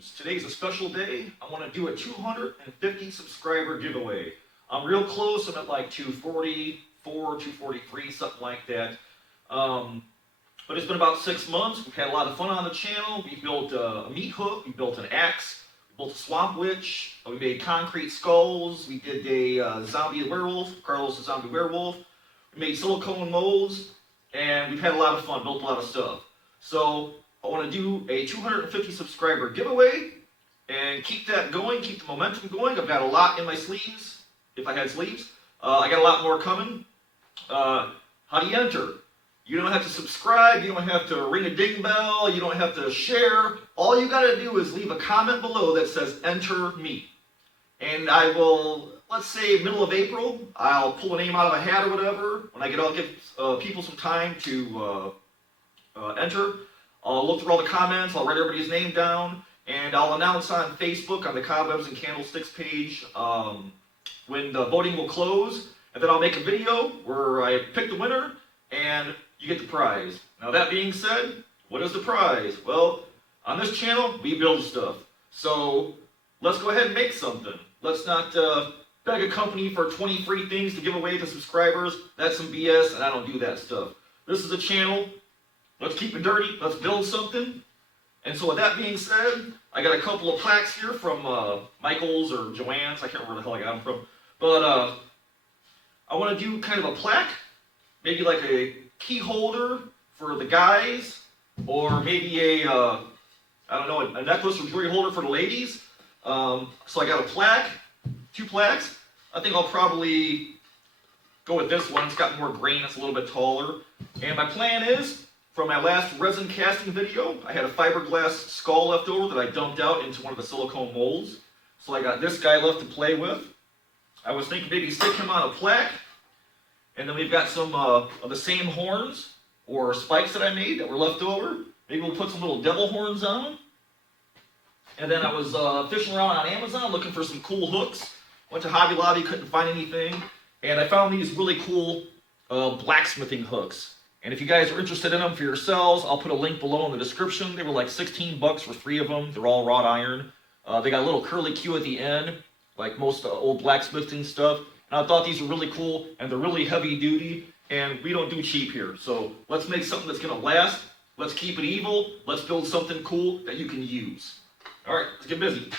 news. Today's a special day. I want to do a 250 subscriber giveaway. I'm real close. I'm at like 244, 243, something like that. But it's been about 6 months. We've had a lot of fun on the channel. We built a meat hook. We built an axe. We built a swamp witch. We made concrete skulls. We did a zombie werewolf. Carlos the zombie werewolf. We made silicone molds. And we've had a lot of fun. Built a lot of stuff. So I want to do a 250 subscriber giveaway and keep that going, keep the momentum going. I've got a lot in my sleeves, if I had sleeves. I got a lot more coming. How do you enter? You don't have to subscribe, you don't have to ring a ding bell, you don't have to share. All you got to do is leave a comment below that says enter me. And I will, let's say middle of April, I'll pull a name out of a hat or whatever. When I'll give people some time to enter. I'll look through all the comments, I'll write everybody's name down, and I'll announce on Facebook on the Cobwebs and Candlesticks page when the voting will close, and then I'll make a video where I pick the winner and you get the prize. Now that being said, what is the prize? Well, on this channel, we build stuff. So let's go ahead and make something. Let's not beg a company for 20 free things to give away to subscribers. That's some BS, and I don't do that stuff. This is a channel. Let's keep it dirty. Let's build something. And so with that being said, I got a couple of plaques here from Michael's or Joanne's. I can't remember where the hell I got them from. But I want to do kind of a plaque. Maybe like a key holder for the guys. Or maybe a, I don't know, a necklace or jewelry holder for the ladies. So I got a plaque, 2 plaques. I think I'll probably go with this one. It's got more grain. It's a little bit taller. And my plan is, from my last resin casting video, I had a fiberglass skull left over that I dumped out into one of the silicone molds. So I got this guy left to play with. I was thinking maybe stick him on a plaque. And then we've got some of the same horns or spikes that I made that were left over. Maybe we'll put some little devil horns on them. And then I was fishing around on Amazon looking for some cool hooks. Went to Hobby Lobby, couldn't find anything. And I found these really cool blacksmithing hooks. And if you guys are interested in them for yourselves, I'll put a link below in the description. They were like 16 bucks for 3 of them. They're all wrought iron. They got a little curly Q at the end, like most old blacksmithing stuff. And I thought these were really cool, and they're really heavy duty, and we don't do cheap here. So let's make something that's going to last. Let's keep it evil. Let's build something cool that you can use. All right, let's get busy.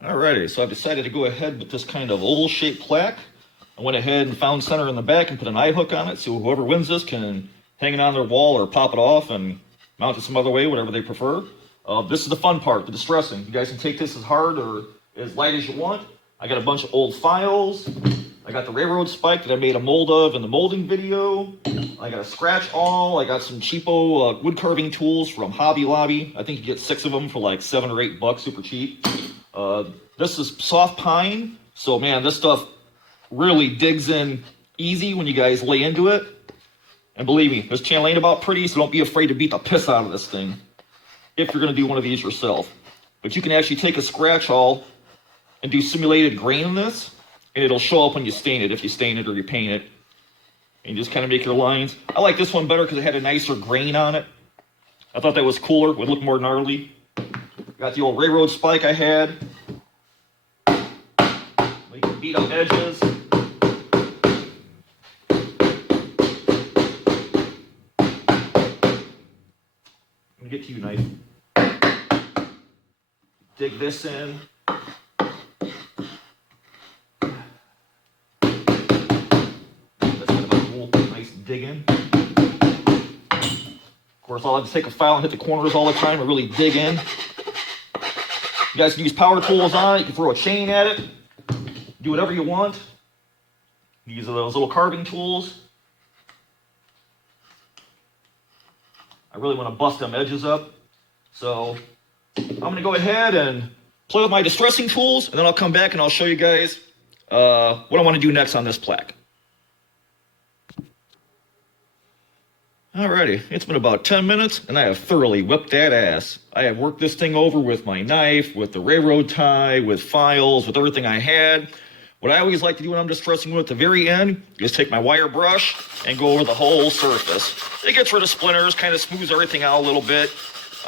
Alrighty, so I've decided to go ahead with this kind of oval-shaped plaque. I went ahead and found center in the back and put an eye hook on it, so whoever wins this can hang it on their wall or pop it off and mount it some other way, whatever they prefer. This is the fun part, the distressing. You guys can take this as hard or as light as you want. I got a bunch of old files. I got the railroad spike that I made a mold of in the molding video. I got a scratch awl. I got some cheapo wood carving tools from Hobby Lobby. I think you get 6 of them for like 7 or 8 bucks, super cheap. This is soft pine, so man, this stuff really digs in easy when you guys lay into it. And believe me, this channel ain't about pretty, so don't be afraid to beat the piss out of this thing if you're going to do one of these yourself. But you can actually take a scratch awl and do simulated grain in this, and it'll show up when you stain it, if you stain it or you paint it. And you just kind of make your lines. I like this one better because it had a nicer grain on it. I thought that was cooler, would look more gnarly. Got the old railroad spike I had. We can beat up edges. I'm gonna get to you, knife. Dig this in. That's kind of a cool, nice dig in. Of course, I'll have to take a file and hit the corners all the time and really dig in. You guys can use power tools on it. You can throw a chain at it. Do whatever you want. These are those little carving tools. I really want to bust them edges up. So I'm going to go ahead and play with my distressing tools, and then I'll come back and I'll show you guys what I want to do next on this plaque. Alrighty, it's been about 10 minutes, and I have thoroughly whipped that ass. I have worked this thing over with my knife, with the railroad tie, with files, with everything I had. What I always like to do when I'm distressing wood at the very end is take my wire brush and go over the whole surface. It gets rid of splinters, kind of smooths everything out a little bit.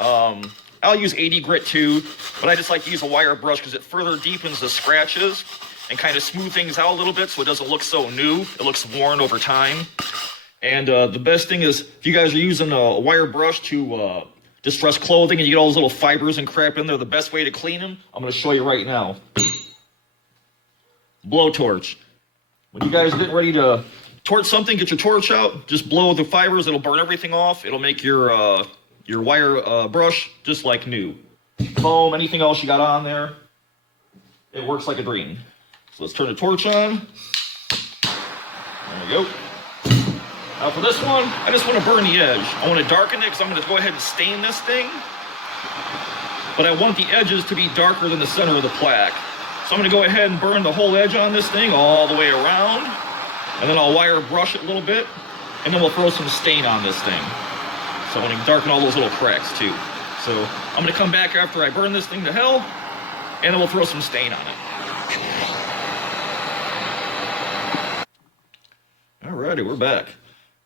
I'll use 80 grit too, but I just like to use a wire brush because it further deepens the scratches and kind of smooth things out a little bit so it doesn't look so new. It looks worn over time. And the best thing is, if you guys are using a wire brush to distress clothing and you get all those little fibers and crap in there, the best way to clean them, I'm going to show you right now. Blowtorch. When you guys get ready to torch something, get your torch out, just blow the fibers, it'll burn everything off. It'll make your wire brush just like new. Foam, anything else you got on there, it works like a dream. So let's turn the torch on. There we go. Now for this one, I just want to burn the edge. I want to darken it because I'm going to go ahead and stain this thing. But I want the edges to be darker than the center of the plaque. So I'm going to go ahead and burn the whole edge on this thing all the way around. And then I'll wire brush it a little bit. And then we'll throw some stain on this thing. So I'm going to darken all those little cracks too. So I'm going to come back after I burn this thing to hell. And then we'll throw some stain on it. Alrighty, we're back.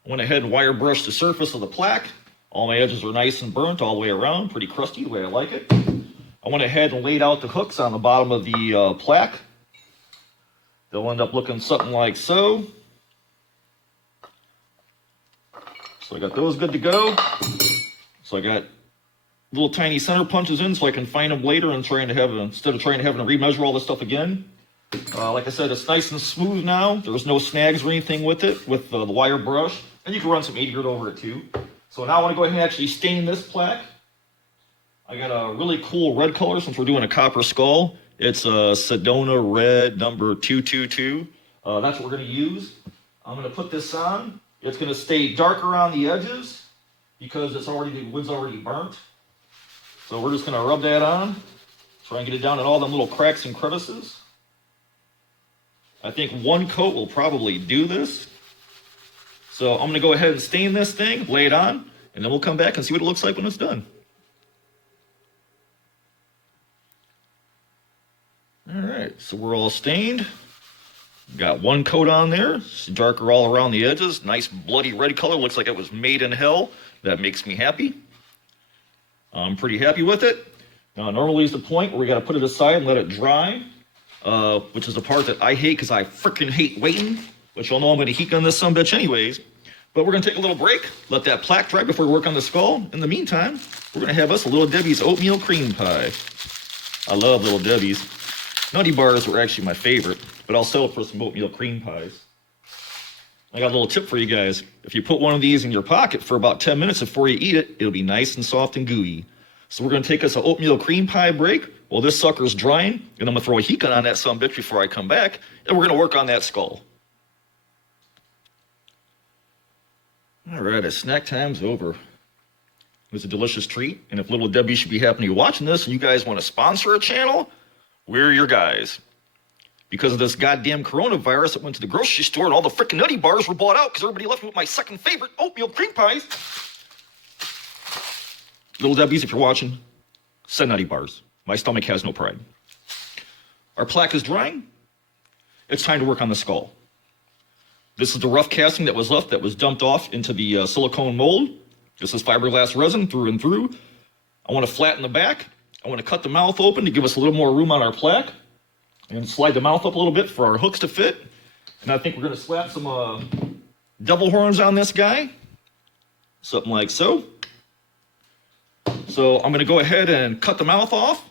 I went ahead and wire brushed the surface of the plaque. All my edges are nice and burnt all the way around. Pretty crusty the way I like it. I went ahead and laid out the hooks on the bottom of the plaque. They'll end up looking something like so. So I got those good to go. So I got little tiny center punches in so I can find them later and instead of trying to have them remeasure all this stuff again. Like I said, it's nice and smooth now. There's no snags or anything with it, with the wire brush. And you can run some 80 grit over it too. So now I want to go ahead and actually stain this plaque. I got a really cool red color since we're doing a copper skull. It's a Sedona Red number 222. That's what we're going to use. I'm going to put this on. It's going to stay darker on the edges because the wood's already burnt. So we're just going to rub that on. Try and get it down in all them little cracks and crevices. I think one coat will probably do this. So I'm going to go ahead and stain this thing, lay it on, and then we'll come back and see what it looks like when it's done. All right, so we're all stained. Got one coat on there. It's darker all around the edges. Nice bloody red color. Looks like it was made in hell. That makes me happy. I'm pretty happy with it. Now, normally is the point where we got to put it aside and let it dry, which is the part that I hate because I freaking hate waiting, which you'll know I'm going to heat gun this sumbitch anyways. But we're going to take a little break, let that plaque dry before we work on the skull. In the meantime, we're going to have us a Little Debbie's oatmeal cream pie. I love Little Debbie's. Nutty bars were actually my favorite, but I'll settle for some oatmeal cream pies. I got a little tip for you guys. If you put one of these in your pocket for about 10 minutes before you eat it, it'll be nice and soft and gooey. So we're going to take us an oatmeal cream pie break while this sucker's drying, and I'm going to throw a heat gun on that sumbitch before I come back, and we're going to work on that skull. All right, snack time's over. It was a delicious treat, and if Little Debbie should be happening to be watching this and you guys want to sponsor a channel, we're your guys. Because of this goddamn coronavirus, I went to the grocery store and all the freaking nutty bars were bought out because everybody left me with my second favorite oatmeal cream pies. Little Debbie's, if you're watching, send nutty bars. My stomach has no pride. Our plaque is drying. It's time to work on the skull. This is the rough casting that was left that was dumped off into the silicone mold. This is fiberglass resin through and through. I want to flatten the back. I want to cut the mouth open to give us a little more room on our plaque and slide the mouth up a little bit for our hooks to fit. And I think we're going to slap some devil horns on this guy. Something like so. So I'm going to go ahead and cut the mouth off.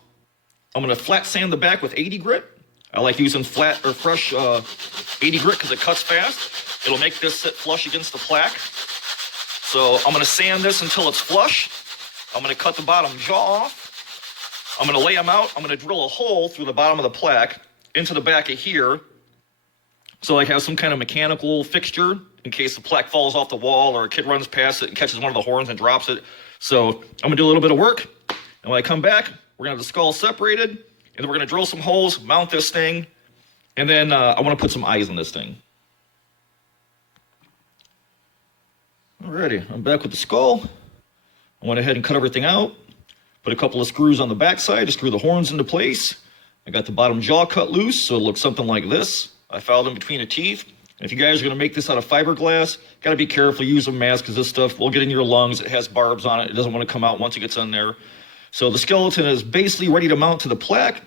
I'm going to flat sand the back with 80 grit. I like using flat or fresh 80 grit because it cuts fast. It'll make this sit flush against the plaque. So I'm going to sand this until it's flush. I'm going to cut the bottom jaw off. I'm going to lay them out. I'm going to drill a hole through the bottom of the plaque into the back of here so I have some kind of mechanical fixture in case the plaque falls off the wall or a kid runs past it and catches one of the horns and drops it. So I'm going to do a little bit of work, and when I come back, we're going to have the skull separated, and then we're going to drill some holes, mount this thing, and then I want to put some eyes on this thing. Alrighty, I'm back with the skull. I went ahead and cut everything out. Put a couple of screws on the back side to screw the horns into place. I got the bottom jaw cut loose, so it looks something like this. I filed in between the teeth. If you guys are going to make this out of fiberglass, got to be careful, use a mask, because this stuff will get in your lungs. It has barbs on it. It doesn't want to come out once it gets in there. So the skeleton is basically ready to mount to the plaque.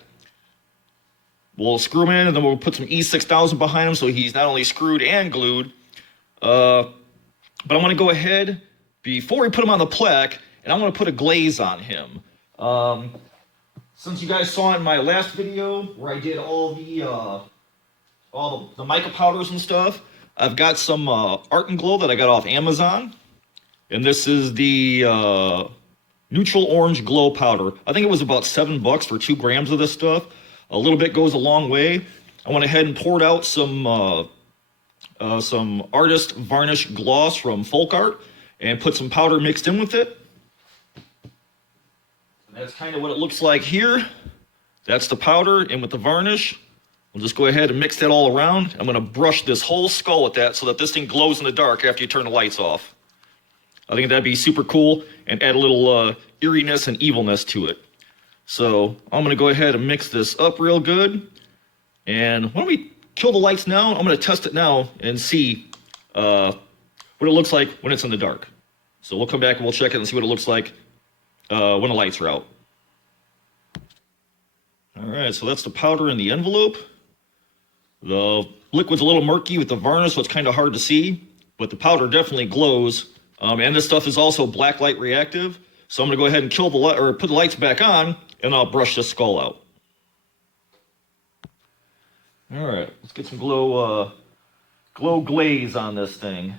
We'll screw him in, and then we'll put some E6000 behind him so he's not only screwed and glued. But I'm going to go ahead, before we put him on the plaque, and I'm going to put a glaze on him. Since you guys saw in my last video where I did all the mica powders and stuff, I've got some Art and Glow that I got off Amazon. And this is the neutral orange glow powder. I think it was about $7 for 2 grams of this stuff. A little bit goes a long way. I went ahead and poured out some artist varnish gloss from Folk Art and put some powder mixed in with it. And that's kind of what it looks like here. That's the powder in with the varnish. We'll just go ahead and mix that all around. I'm going to brush this whole skull with that so that this thing glows in the dark after you turn the lights off. I think that'd be super cool and add a little eeriness and evilness to it. So I'm going to go ahead and mix this up real good. And why don't we kill the lights now? I'm going to test it now and see what it looks like when it's in the dark. So we'll come back and we'll check it and see what it looks like when the lights are out. All right, so that's the powder in the envelope. The liquid's a little murky with the varnish, so it's kind of hard to see, but the powder definitely glows. And this stuff is also black light reactive. So I'm going to go ahead and kill the light, or put the lights back on, and I'll brush this skull out. All right, let's get some glow glaze on this thing.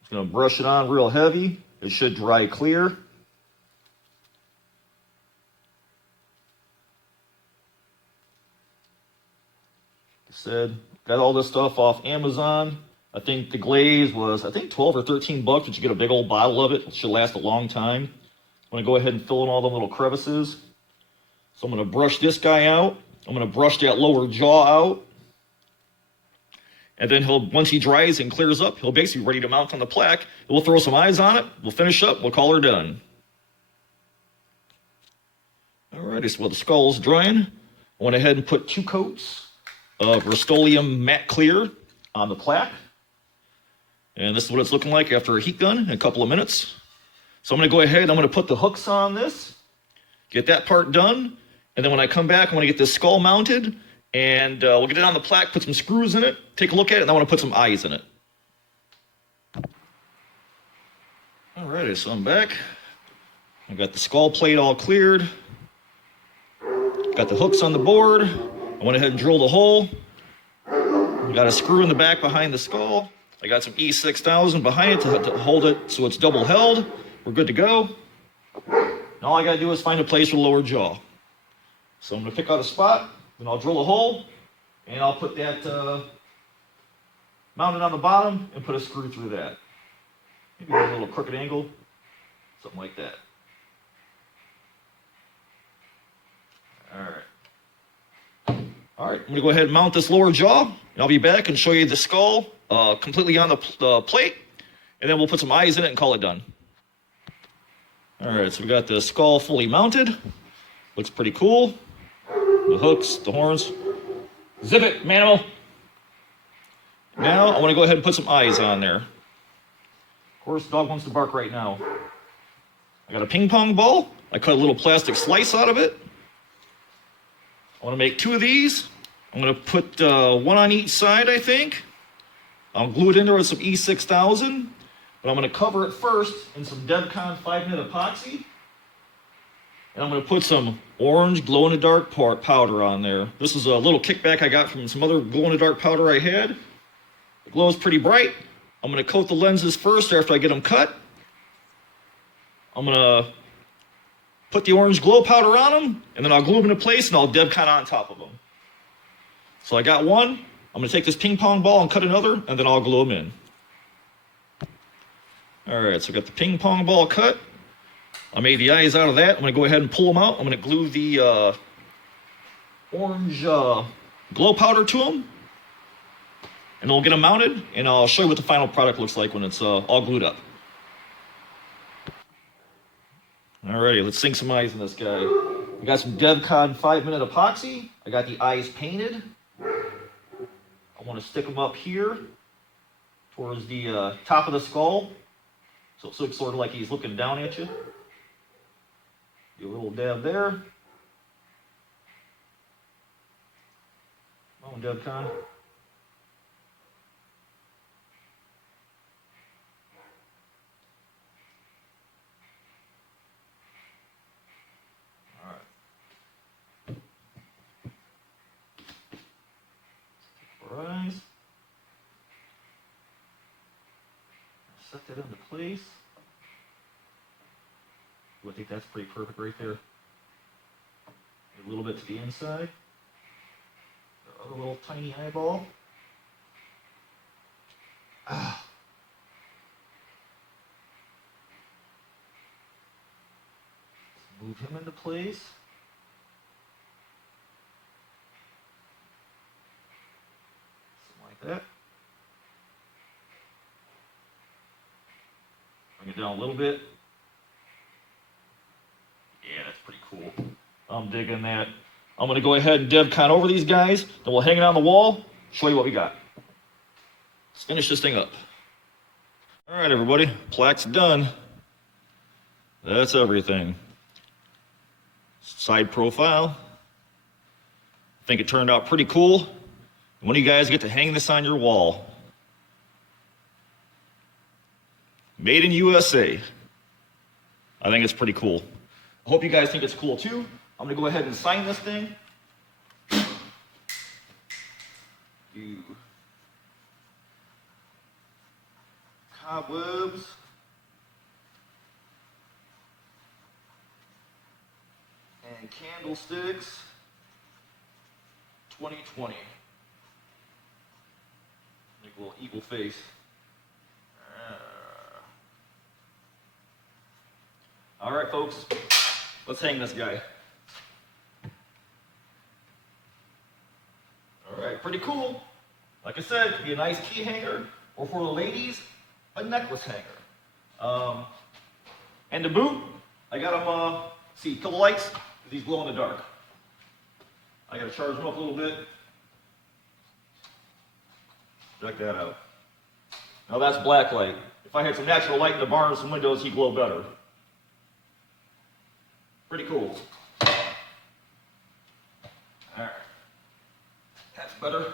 Just going to brush it on real heavy. It should dry clear. Like I said, got all this stuff off Amazon. I think the glaze was, I think 12 or 13 bucks, but you get a big old bottle of it. It should last a long time. I'm going to go ahead and fill in all the little crevices. So I'm going to brush this guy out. I'm going to brush that lower jaw out. And then once he dries and clears up, he'll basically be ready to mount on the plaque. We'll throw some eyes on it. We'll finish up. We'll call her done. Alrighty, so while the skull is drying, I went ahead and put 2 coats of Rust-Oleum Matte Clear on the plaque. And this is what it's looking like after a heat gun in a couple of minutes. So I'm going to go ahead, I'm going to put the hooks on this, get that part done, and then when I come back, I'm going to get this skull mounted, and we'll get it on the plaque, put some screws in it, take a look at it, and I want to put some eyes in it. Alrighty, so I'm back. I've got the skull plate all cleared. Got the hooks on the board. I went ahead and drilled a hole. Got a screw in the back behind the skull. I got some E6000 behind it to hold it so it's double held. We're good to go. And all I got to do is find a place for the lower jaw. So I'm going to pick out a spot, then I'll drill a hole, and I'll put that mounted on the bottom and put a screw through that. Maybe a little crooked angle, something like that. All right, I'm going to go ahead and mount this lower jaw, and I'll be back and show you the skull completely on the plate, and then we'll put some eyes in it and call it done. All right, so we got the skull fully mounted. Looks pretty cool. The hooks, the horns. Zip it, manimal. Now I want to go ahead and put some eyes on there. Of course, the dog wants to bark right now. I got a ping pong ball. I cut a little plastic slice out of it. I want to make 2 of these. I'm going to put 1 on each side, I think. I'll glue it in there with some E6000. But I'm going to cover it first in some DevCon 5-minute epoxy. And I'm going to put some orange glow-in-the-dark powder on there. This is a little kickback I got from some other glow-in-the-dark powder I had. The glow is pretty bright. I'm going to coat the lenses first after I get them cut. I'm going to put the orange glow powder on them, and then I'll glue them into place, and I'll DevCon on top of them. So I got one. I'm going to take this ping pong ball and cut another, and then I'll glue them in. All right, so I got the ping pong ball cut. I made the eyes out of that. I'm going to go ahead and pull them out. I'm going to glue the orange glow powder to them, and we'll get them mounted, and I'll show you what the final product looks like when it's all glued up. Alrighty, let's sink some eyes in this guy. We got some DevCon 5-minute epoxy. I got the eyes painted. I want to stick them up here towards the top of the skull. So it looks sort of like he's looking down at you. Do a little dab there. Come on, DevCon. Eyes. Set that into place. I think that's pretty perfect right there. A little bit to the inside. The other little tiny eyeball. Ah. Move him into place. That. Bring it down a little bit. Yeah, that's pretty cool. I'm digging that. I'm going to go ahead and DevCon over these guys. Then we'll hang it on the wall. Show you what we got. Let's finish this thing up. All right, everybody. Plaque's done. That's everything. Side profile. I think it turned out pretty cool. One of you guys get to hang this on your wall. Made in USA. I think it's pretty cool. I hope you guys think it's cool too. I'm gonna go ahead and sign this thing. Cobwebs and Candlesticks 2020. Make a little eagle face. All right, folks, let's hang this guy. All right, pretty cool. Like I said, it could be a nice key hanger, or for the ladies, a necklace hanger. And to boot, I got them, see, a couple lights, these glow in the dark. I gotta charge them up a little bit. Check that out. Now that's black light. If I had some natural light in the barn and some windows, he'd glow better. Pretty cool. Alright. That's better.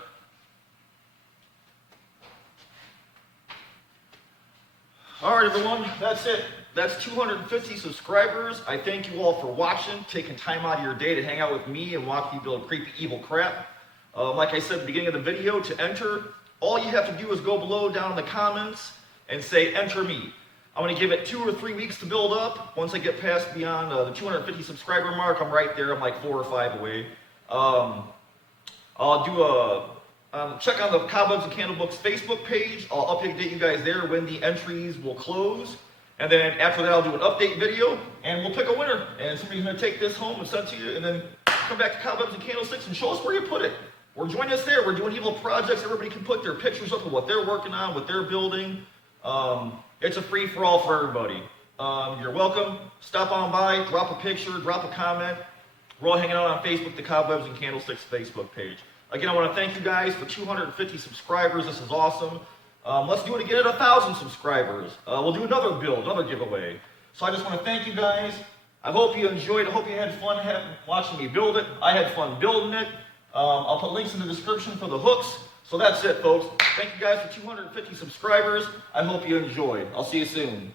Alright, everyone, that's it. That's 250 subscribers. I thank you all for watching, taking time out of your day to hang out with me and watch me build creepy, evil crap. Like I said at the beginning of the video, to enter, all you have to do is go below down in the comments and say, enter me. I'm going to give it 2 or 3 weeks to build up. Once I get past beyond the 250 subscriber mark, I'm right there. I'm like 4 or 5 away. I'll do a, check on the Cobwebs and Candlesticks Facebook page. I'll update you guys there when the entries will close. And then after that, I'll do an update video, and we'll pick a winner. And somebody's going to take this home and send it to you, and then come back to Cobwebs and Candlesticks and show us where you put it. Or join us there. We're doing evil projects. Everybody can put their pictures up of what they're working on, what they're building. It's a free-for-all for everybody. You're welcome. Stop on by, drop a picture, drop a comment. We're all hanging out on Facebook, the Cobwebs and Candlesticks Facebook page. Again, I want to thank you guys for 250 subscribers. This is awesome. Let's do it again at 1,000 subscribers. We'll do another build, another giveaway. So I just want to thank you guys. I hope you enjoyed. I hope you had fun watching me build it. I had fun building it. I'll put links in the description for the hooks. So that's it, folks. Thank you guys for 250 subscribers. I hope you enjoyed. I'll see you soon.